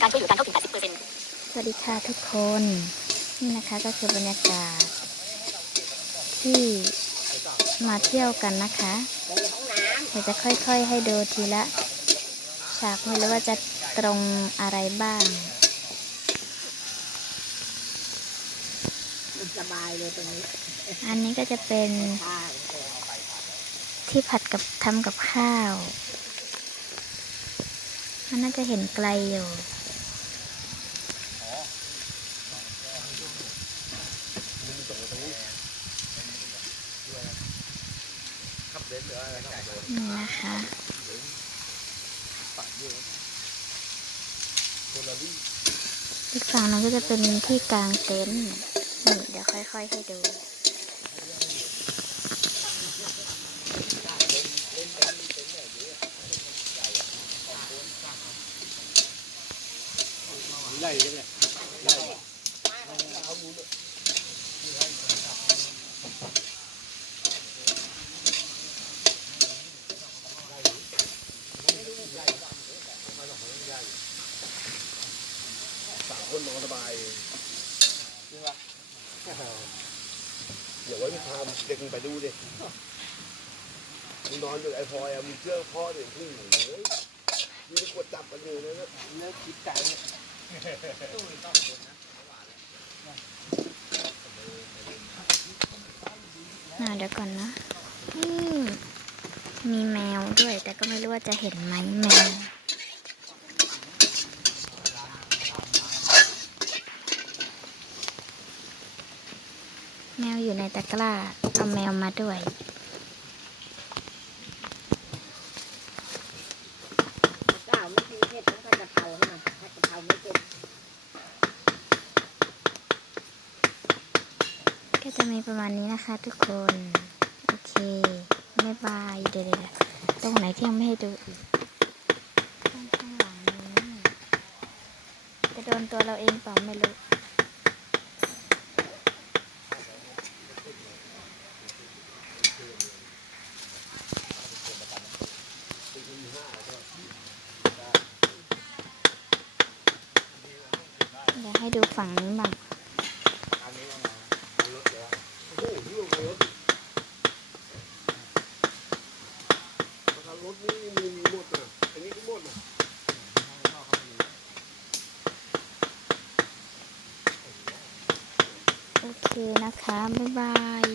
การช่วยเหลือการเข้าถึง 80เปอร์เซ็นต์สวัสดีค่ะทุกคน นี่นะคะก็คือบรรยากาศ ที่มาเที่ยวกันนะคะเดี๋ยวจะค่อยๆให้ดูทีละ ฉากไม่รู้ว่าจะตรงอะไรบ้าง สบายเลยตรงนี้ อันนี้ก็จะเป็นข้าวที่ผัดกับทำกับข้าว มันน่าจะเห็นไกลอยู่นี่นะคะอีกฝั่งนั้นก็จะเป็นที่กลางเต็นท์นี่เดี๋ยวค่อย ๆ ให้ดู ไล่ยังไงไล่สามคนนอนสบายจริงปะเดี๋ยวไว้พาเด็กมึงไปดูดิมึงนอนอยู่ไอ้พลอยอะมีเชือพ่อเด็กผู้หญิงเลยนี่กดจับกันอยู่นะเนี่ย เลิกคิดไก่น่าเดี๋ยวก่อนนะอืมมีแมวด้วย แต่ก็ไม่รู้ว่าจะเห็นไหมแมวแมวอยู่ในตะกร้าเอาแมวมาด้วยเจ้าไม่กินเผ็ดต้องผัดกะเพราให้มันผัดกะ เพราไม่เป็นก็จะมีประมาณนี้นะคะทุกคน โอเคบ๊ายบายเดี๋ยวๆตรงไหนที่ยังไม่ให้ดูอีกข้างข้างหลังนี้จะโดนตัวเราเองเปล่าไม่รู้ ดี๋ยวให้ดูฝั่งนี้บ้างโอ้โหเรื่องรถรถนี่มีหมดอะอันนี้ก็หมดอะโอเคนะคะ บ๊ายบาย